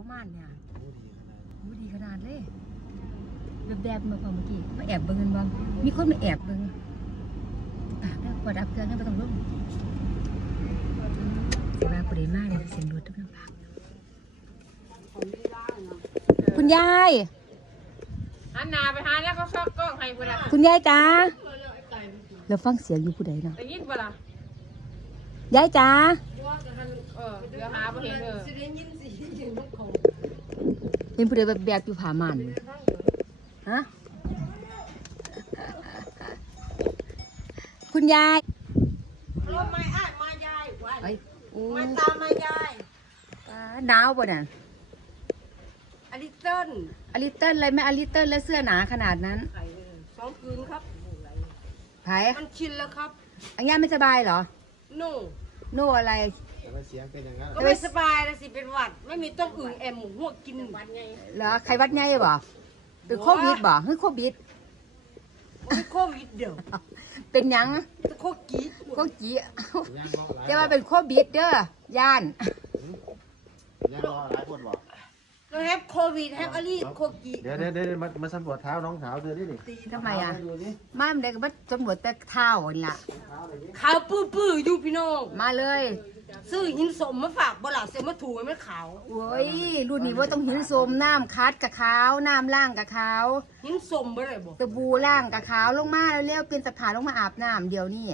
เขาม่านเนี่ยโอ้ดีขนาดหูดีขนาดเลยแบบแบบๆมาพอเมื่อกี้มาแอบเบิ่งกันบ้างมีคนมาแอบเบิ่งอะแล้วกดดับเครื่องให้ไปตรงรุ่มเสียงมาประเดี๋ยวมากเลยเสียงรถทุกน้ำพักคุณยายหันหน้าไปหาแล้วก็ซอกกล้องให้พุ่นน่ะคุณยายจ้าเราฟังเสียงอยู่ผู้ใดเนาะได้ยินบ่ล่ะยายจ้าเออเดี๋ยวหาบ่เห็นเออ เห็นผู้ใดแบบแบบอยู่ผาม่านนี่ฮะคุณยายลมไม่อ้ายมายายไว้ไอ้โอ้ไม่ยตามมายายตาหนาวป่ะน่ะอลิเติ้ลอลิเติ้ลเลยไหม่อลิเติ้ลแล้วเสื้อหนาขนาดนั้นสองคืนครับไผ่มันชินแล้วครับอันย่าไม่สบายเหรอ โน่ โน่อะไรแต่ ว่าเสียงเป็นอย่างนั้นก็ไม่สบายแล้วสิเป็นหวัด ไม่มีต้มอึ่งแอมหมูหัวกินวันไงเหรอใครวัดไงบ่เป็นโควิดบ่เฮ้ยโควิดไม่โควิดเดี๋ยวเป็นหยังจะโคกีดโคจีย่างรอหลายจะว่าเป็นโควิดเด้อย่านย่างรอหลายคนบอกเราแฮปโควิดแฮปอลีโคกีเดี๋ยวเดี๋ยวเดี๋ยวมามาสำรวจเท้าน้องสาวเธอดิดิทำไมอะดูดิมามันเด็กก็มาตำรวจแต่เท้านี่ล่ะขาวปื้อปื้อๆอยู่พี่น้องมาเลย ซื้อหินสมมาฝากบ่หล่ะเสียมาถูให้มันขาว โอ้ยรุ่นนี้ว่าต้องหินโสมน้ำคัดกับขาวน้ำล่างกับขาวหินสมบ่ได้บ่ตะบูล่างกับขาวลงมาเร็วๆเป็นสะพานลงมาอาบน้ำเดี๋ยวนี้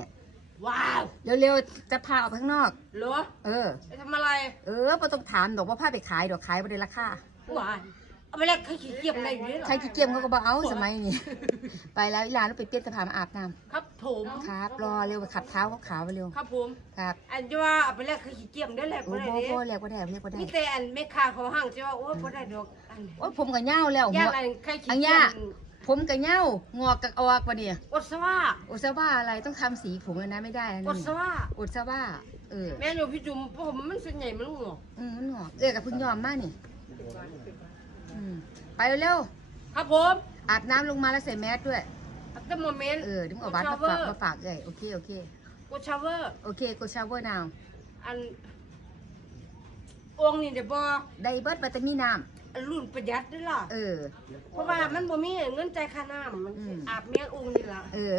ว้าวเร็วๆจะพาออกไปข้างนอกเหรอเออไปทำอะไร เออไ่ต้องถามดอกว่าผ้าไปขายดอกขายบ่ได้ราคาว้าว เอาไปแลกใครขี้เกียจได้อยู่นี่หรอใครขี้เกียจเขาก็บอกเอาสมัยนี้ ไปแล้วอีหลานเราไปเปลี่ยนสะพานมาอาบน้ครับผมำครับ รอเร็วไปขัดเท้าขาวๆไปเร็ว ครับผม ครับอันจะว่าเอาไปแลกคือขี้เกียจได้แหละโอ้บ่ได้โหเด้เรียกว่าได้เรียกว่าได้ มีแต่อันแม่ค้าเขาห้างจะว่าโอ้บ่ได้ดอกอันโอ้ยผมกับเหย้าแล้วหัย่างวอันใครขี้อันเกีย่ายจผมกับเหย้างอกกับออกวะเนี่ยอดสว่าโอซาว่าอะไรต้องทำสีผมเลยนะไม่ได้นะอดนี่สว่าโอซาว่าเออแม่อยู่พี่จุ๋มผมมันส่วนใหญ่มันงอกอืมมันงอกเออกับเพึ่งยอมมากนี่ อืมไปเร็วครับผมๆอาบน้ำลงมาแล้วใส่แมสด้วย อัตโมเมนต์เออถึงเอาบัตรมาฝากมาฝากเลยโอเค โอเคกดชาวเวอร์ โอเคกูชาวเวอร์นาวอันองค์นี่เดี๋ยวบ่ไดเบิร์ดบัตมีน้อันรุ่นประหยัดด้วยล่ะำเออ เพราะว่ามันบ่มีเงินจ่ายค่าน้ำมันอืม อาบเมียองค์นี่ล่ะ เออ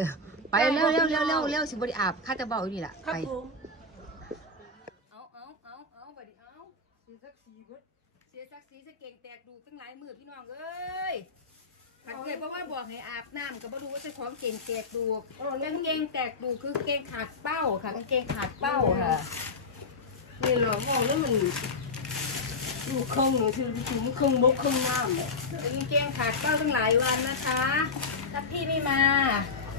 ไปเร็วเร็วเร็วเร็วเร็วสิบริอาบข้าจะบอกอยู่นี่แหละครับไป ผม เอาเอาเอาเอาบัดนี้เอาเสียศักดิ์ศรีเบิดเสียศักดิ์ศรีสะเก่งแตกดูตั้งหลายมือพี่น้องเอ้ยขัดเกยเพราะว่าบอกให้อาบน้ำก็บ่รู้ว่าเจะของเก่งแตกดูกางเกงแตกดูคือกางเกงขาดเป้าค่ะกางเกงขาดเป้าค่ะ นี่เหรอมองแล้วมันอยู่ครึ่งหนึ่งคือพี่จุ๋มครึ่งบกครึ่งน้ำเนี่ยเป็นกางเกงขาดเป้าตั้งหลายวันนะคะถ้าพี่ไม่มา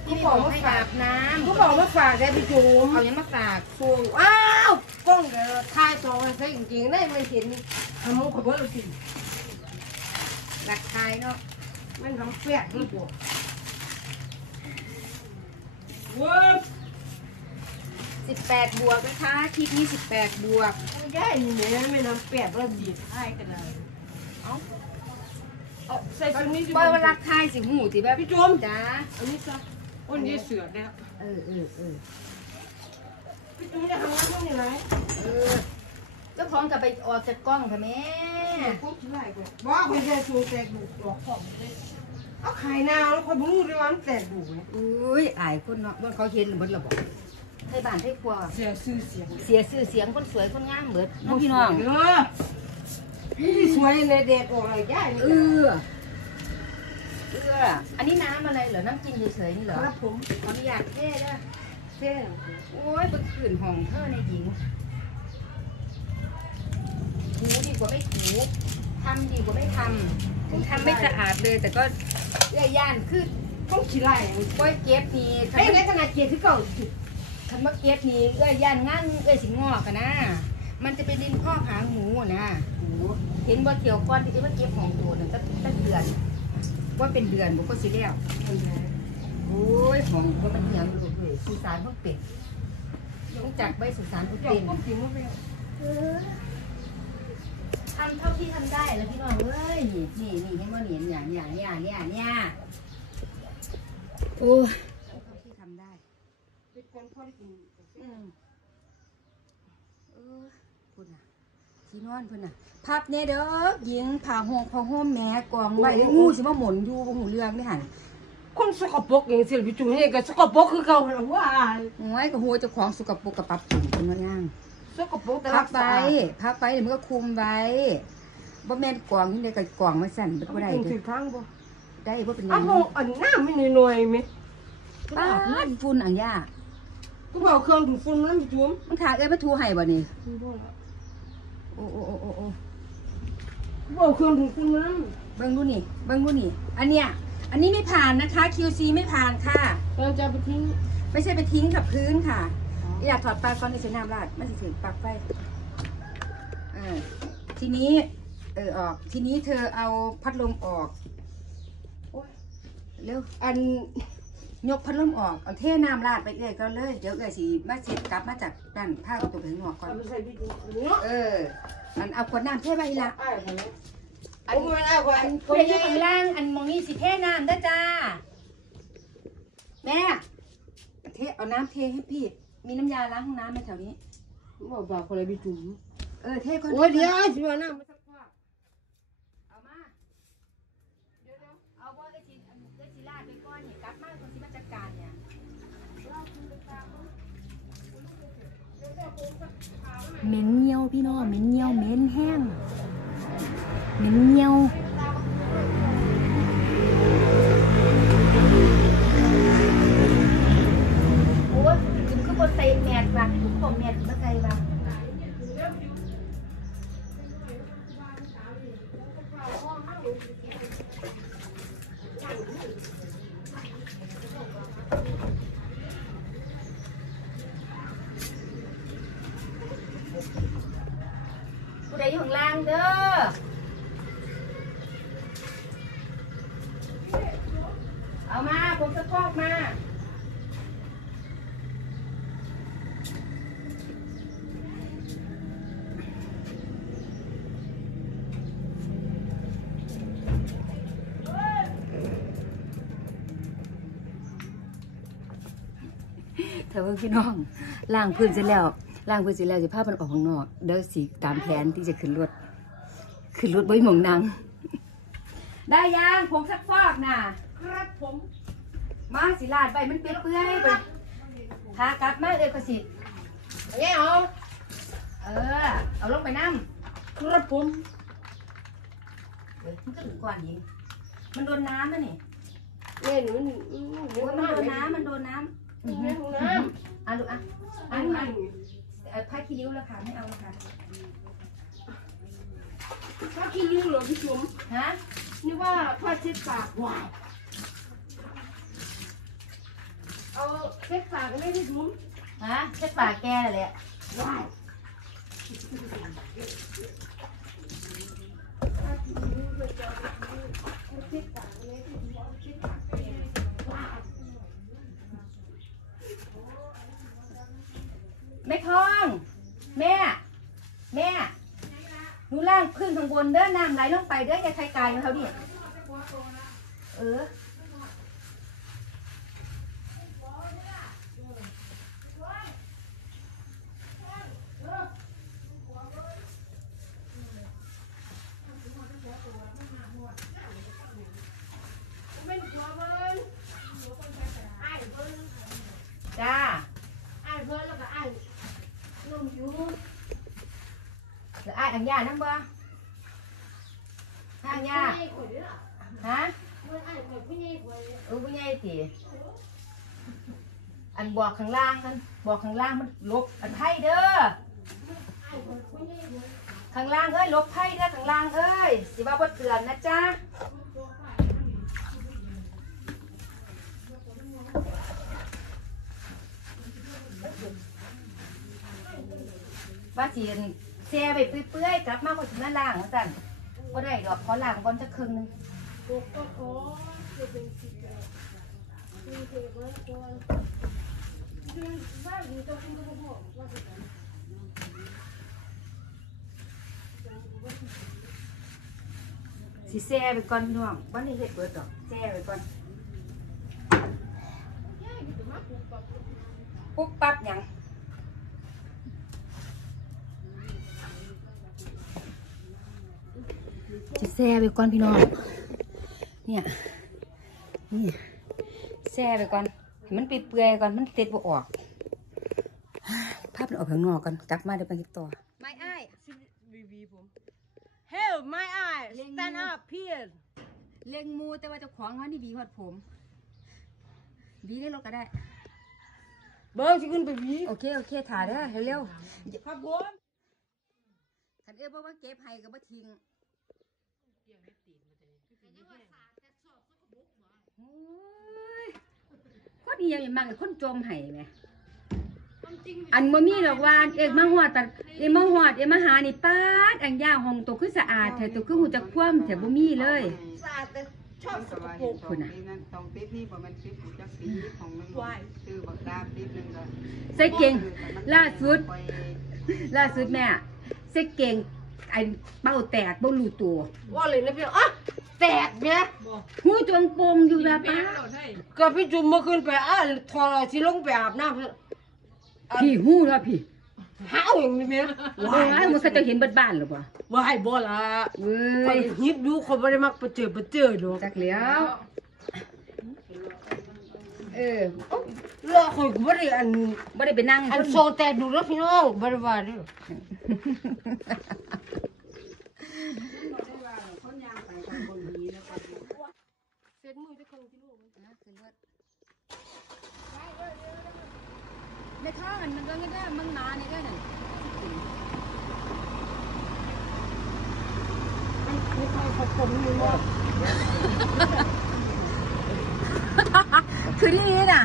พี่ไม่บอกให้อาบน้ำเขาบอกว่าฝากได้พี่จุ๋มเอายังมาฝากพวงอ้าวกล้องเดี๋ยวถ่ายจอให้ใส่จริงๆได้ไม่เห็นทำมุกขบวนเราสิหลักทายเนาะมันทำแปลกนี่ปวดว้าว18บวกนะคะคลิปนี้18บวกย่ายนี่เนี่ยไม่ทำแปลกแล้วดีดถ่ายกันเลยเอ้าเอาใส่ชุดนี้สิปล่อยเวลาทายสิหูสิแบบพี่จุ๋มจ้าอันนี้ซะวันนี้เสือแล้วเออเออเออพี่จุ๋มจะทำงานตรงนี้ไหนเออเจ้าของกับไปออกจากกล้องค่ะแม่พวกที่ไรกูว่าคนจะชูแตกดูหลอกของเลยเอาขายนาวแล้วคนบ่รู้เลยว่ามันแตกดูไหมอุ้ยอายคนเนาะว่าเขาเห็นเบิดระบอกให้บ้านให้ครัวเสียชื่อเสียงเสียชื่อเสียงคนสวยคนงามเบิดน้องพี่น้องเออนี่สวยในแดดออกอะไรย่ายนี่เออเอออันนี้น้ำอะไรเหรอ น้ำกินเฉยๆนี่เหรอครับผมขออนุญาตเท่ด้วยเท่โอ้ยเบิ่งขื่นห้องเธอในหญิง กว่าไม่ถูทำดีกว่าไม่ทำถึงทำไม่สะอาดเลย แต่ก็เอื้อย่านคือต้องขี้ไล่ก้อยเก็บนี่คัเอ้ยนในขนาดเกียรติที่เก่าจุดคันมาเก็บนี่เอื้อย่านงั้นเอื้อยสิงอกกันนะ มันจะเป็นดินพ่อกหางหมูนะโอ้เห็นบ่เที่ยวก้อนที่จะมาเก็บของตัวน่ะตั้งตั้งเดือนว่าเป็นเดือนบ่ก็สิแล้วโอ้ยของก็มันเหี่ยงอยู่เลยสุสานเพิ่งเป็ดรู้จักใบสุสานเพิ่งเจ้าเป็นก็กินมาไป ทำเท่าที่ทำได้แล้วพี่น้องเอ้ยนี่นี่นี่ให้มาเหนียนอย่างอย่างอย่างอย่างเนี่ยโอ้ยเท่าที่ทำได้เป็นคนพ่อกินอืมเออพูดนะที่นอนเพิ่นน่ะพับเนี่ยเด้อหญิงผ่าห้องผ้าห่มแม่กองไว้งูสิมาหมุนอยู่บ่หูเรื่องนี่หั่นคนสกปรกอย่างเสียพี่จุ๋มนี่ก็สกปรกคือเก่าหั่นล่ะว่าโอ้ยก็หัวเจ้าของสุกปรกกับปรับปรุงเพิ่นว่าย่าง สกปรกแต่พัรับกไปษาพับไปเดี๋ยวมันก็คุมไว้บ่แม่นกองนี่ได้ก็กองมาสั่นบ่ได้ถึงเด้ถึองทางบ่ได้บ่เป็นหยัอ้าวงห้องอันน้ำไม่หน่อยๆมั้ยป้าดฝุ่นอังย่ากูบอกเครื่องดูดฝุ่นนั้นพี่จุ๋มมันขาเอ้ยมาทูให้บ่นี่กูบอกแล้วโอ้โอ้โอ้โอ้โอ้กูบอกเครื่องดูดฝุ่นนั้นเบิ่งดูนี่เบิ่งดูนี่ อันเนี้ยอันนี้ไม่ผ่านนะคะ QC ไม่ผ่านค่ะ เราจะไปทิ้งไม่ใช่ไปทิ้งกับพื้นค่ะ อยากถอดปลั๊กก่อนในเสน้ำราดมันสิถึงปลั๊กไฟเออทีนี้เออออก ทีนี้เธอเอาพัดลมออกโอ๊ยเร็วอันยกพัดลมออกเอาเทน้ำราดไปเอื่อยก็เลยเดี๋ยวเอื่อยสิมาเช็ดกลับมาจากนั่นผ้าประตูไปข้างนอกก่อน เอาไปใส่พี่จุ๋มเนาะเออ อันเอาขวดน้ำเทไว้ละอ้ายคนนี้อันนี้มันอ้ายคนอันคนเป็นอนี้ยู่ข้างล่างอันมองนี่สิเทน้ำเด้อจ้า แม่เทเอาน้ำเทให้พี่ มีน้ำยาล้างห้องน้ำไหมแถวนี้ บอกบอกคนเลยพี่จุ๋มเออเทก่อนโอ้ยเดี๋ยวสิมาน้ำมาสักพักเอามา เดี๋ยวเดี๋ยวเอาว่าไอ้สิอันไอ้สิลาดไปก้อนเนี่ยกลับมาคนสิมาจัดการเนี่ยเหม็นเงียวพี่น้องเหม็นเงียวเหม็นแห้งเหม็นเงียวโอ้ยถึงคือบนใส่แมสว่ะถึงผมแมสมาใส่ว่ะผู้ใดอยู่ข้างล่างเด้อเอามา ผมจะคอกมา เธอเพิ่งพี่น้องล้างพื้นเสร็จแล้วล้างพื้นเสร็จแล้วจะพามันออกข้างนอกเด้อสีตามแผนที่จะขึ้นรถขึ้นรถบ่อยหมองนางได้ยังผมสักฟอกน่ะครับผมมาสิลาดไปมันเปื่อยๆไปทากลับมาเอ้ยก็สิเอ้ยเอาเออเอาลงไปน้ครับผมำเดี๋ยวมันก็ถึงก่อนยิงมันโดนน้ำนะนี่เอ้ยมันโอ้ยมันโดนน้ำมันโดนน้ำ อื้อหือน้อะลูกอะำอะอันลูกนั้อะนเอาผ้าคีริ้วแล้วค่ะไม่เอาแล้วค่ะถ้าคิดรู้เหรอพี่จุ๋มฮะนี่ว่าผ้าเช็ดปากว้ายเอาเช็ดปากกันไหมพี่จุ๋มฮะเช็ดปากแกนั่นแหละวาย แม่ทอง แม่ แม่หนูล่างขึ้นข้างบนเด้อน้ำไหลลงไปเด้ออย่าใครกายของเขาดิเออ เป็นหัวเบิ้ลไอ้เบิ้ล จ้า ไอ้เบิ้ลแล้วก็ไอ้ลมอยู่ หรืออ้ายอังยาน้ำบ่อ้ายอังยาไอ้คนนี้ล่ะฮะเบิ้ลไอ้คนผู้ใหญ่ค นเออผู้ใหญ่ติอันบอกข้างล่ากกข้างล่างมันลบอันไพ่เด้อไอ้คนผู้ใหญ่คนข้างล่างเอ้ยลบไพ่เด้อข้างล่างเอ้ยสิว่าบ่เตือนนะจ๊ะว่าสิแช่ไปเปื่อยๆกลับมาก็สิมาล้างว่าซั่นบ่ได้ดอกขอล้างก่อนจักครึ่งหนึงตัวก็ขอจะเป็นสิบเลยคือเทเบิ้ลตัวคือว่าอยู่ตรงนี้ก็บอว่าจะสิแช่ไปก่อนพี่น้องวันนี้เฮ็ดเบิดดอกแช่ไปก่อนปุ๊บปั๊บหยัง จะแซ่ไปก่อนพี่น้อง เนี่ย นี่แซ่ไปก่อนให้มันไปเปื่อยๆก่อน มันเต็ดบ่ออก ภาพมันออกข้างนอกก่อนกลับมาเดี๋ยวไปกินต่อไม่อ้ายวีวีผม Help my eye stand up here เลี้ยงหมูแต่ว่าเจะของมันที่บีหอดผม บีได้รถก็ได้ เบิ้งสิขึ้นไปวีโอเค โอเคถ่ายได้อเร็วครับผมๆคันเอ้ยบอกว่าเก็บให้ก็บ่ทิ้งโอ้ย คนเอียงมากคนจมให้ไหมอันบ่มีดอกว่าเอกมาหอดตัดเอกมาหอดเอกมาหานี่ป้าดอันย่างห้องตัวคือสะอาดแท้ตัวคือหูจักคว่ำแท้บ่มีเลย สะอาดแต่ชอบสกปรกคุณน่ะนั่นตองติดนี่บ่แมันติดอยู่จักสีของมันซื้อบักดาบติดนึงก็ใส่เก่ง ล่าสุด ล่าสุดแม่ใส่เก่งไอ้เป้าแตกบ่รู้ตัว ว่าเลยนะพี่น้องอะ แตกเนี่ยหูจงโปงอยู่แบบป้าก็พี่จุ่มเมื่อคืนไปอะทอสิลงไปอาบน้ำพี่หูแล้วพี่ห้าวอย่างนี้ไหมว้ายมันก็จะเห็นเบิดบ้านหรือเปล่าว่าให้บ่ละเว้คนยฮิปดูคนไม่ได้มักไปเจอไปเจอดอกจักแล้วเออรอคอยกูไม่ได้อันบ่ได้ไปนั่งอันโซแต่ดูแล้วพี่น้องบริวารด้วย เสร็จมือจะคงที่ลูก นะขึ้นรถ ในท้องมันมันก็ได้มันมานี่ได้นั่นไม่ค่อยเขาผมอยู่ว่าคือที่นี้น่ะ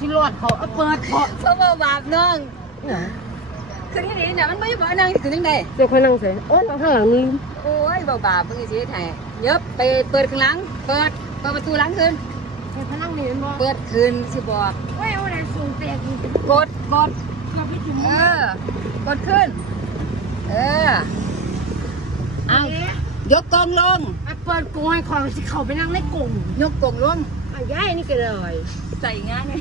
ที่รอดเขาเอาเปิดเพาะเพราะว่าบาปน้องคือที่นี้น่ะมันไม่ได้บอกว่านั่งคือจังไดเดี๋ยวค่อยนั่งเสร็จโอ้ยข้างหลังนี้โอ้ยบาปๆเพิ่งสิเฮ็ดให้เย็บไปเปิดข้างหลังเปิดเปิดประตูหลังขึ้นให้พนังนี่เห็นบ่เปิดขึ้นสิบอก โอ้ยเอาอะไรสูงแตกอยู่กดกดขับไปถึงเออ กดขึ้น เออ เอายกกองลงเปิดกรงให้คอยสิเขาไปนั่งในกรงยกกองลงอะย้ายนี่ก็เลยใส่งานไง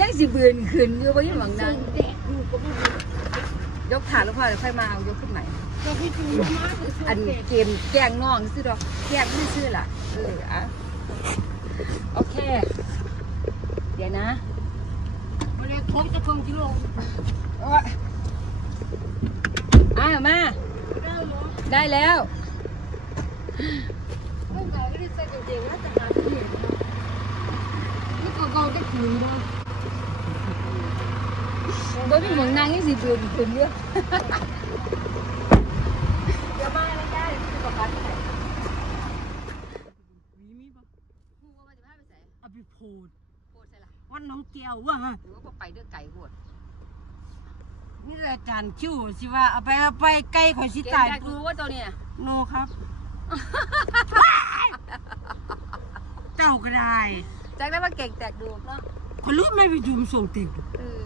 ยังสิเบือนขึ้นอยู่บ่ยังหวังนั่งแตกอยู่ก็ไม่รู้ยกขาแล้วพอเดี๋ยวค่อยมาเอายกขึ้นใหม่ก็พี่จูมาคื อันเกมแกงน้องซื้อดอกแกงไม่ซื้อล่ะเอออะโอเค เดี๋ยวนะมาเลยทุบจะคงที่ลงโอ๊ยอะมา ได้แล้วไม่เก่าไม่ได้ใส่กางเกงนะแต่หาที่เห็นนี่ก็เก่าได้คืนด้วยบ่มีหมองนางยังสิเบือนขึ้นเยอะเดี๋ยวมาแล้วจ้าเดี๋ยวจะบอกกันไปมีปะฮู้ว่ามันจะพาไปไสเอาไปโพดโคตรใส่ละวันน้องแก้วว่าหรือว่าบ่ไปด้อไก่โคตรนี่รายการคิวสิว่าเอาไปเอาไปไกล้ข่อยสิเกมตายอยากรู้ว่าตัวเนี้ยโนครับ เจ้าก็ได้จากได้ว่าเก่งแตกดูเนาะ คนรู้ไม่ไปดูมนส่งติดเออ